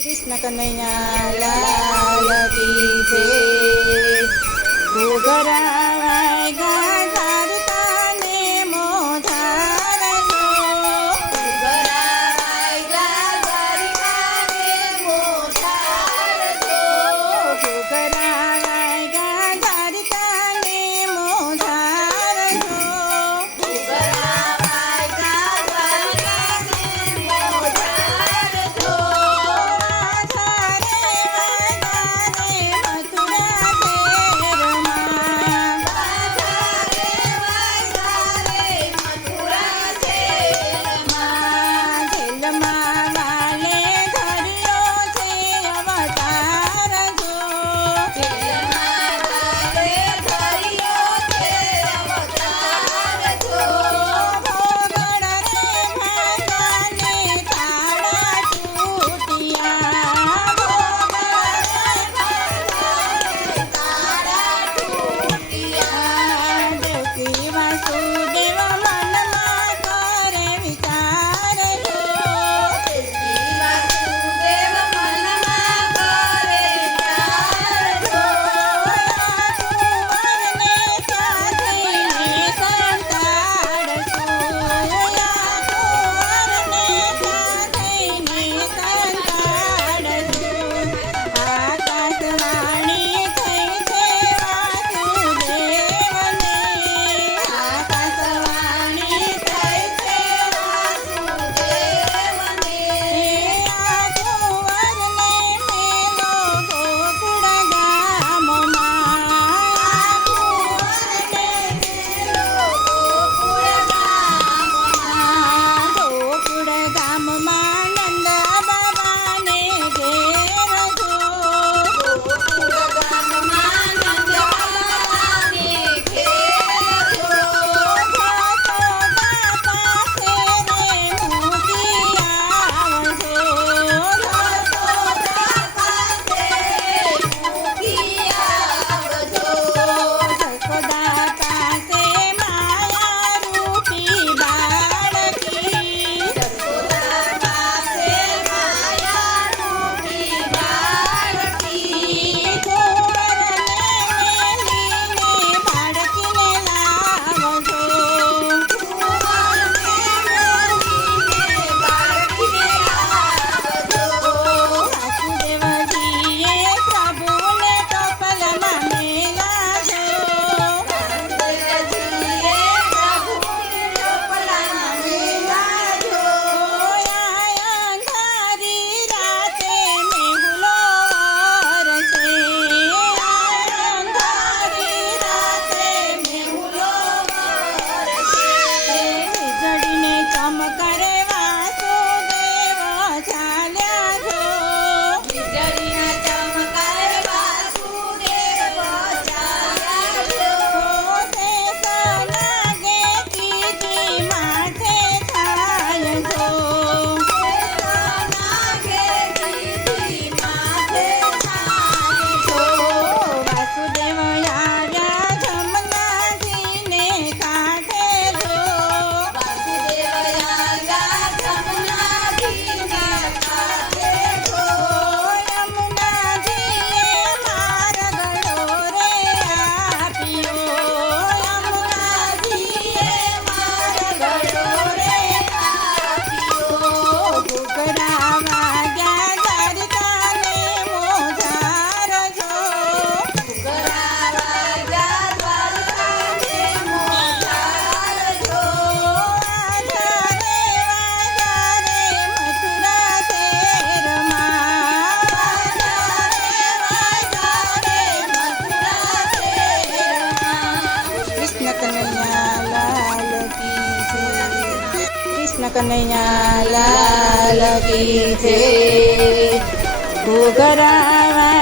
કૃષ્ણ કનૈયા લાલ કી કનૈયા લાલ કી છે. ઘોઘરાવા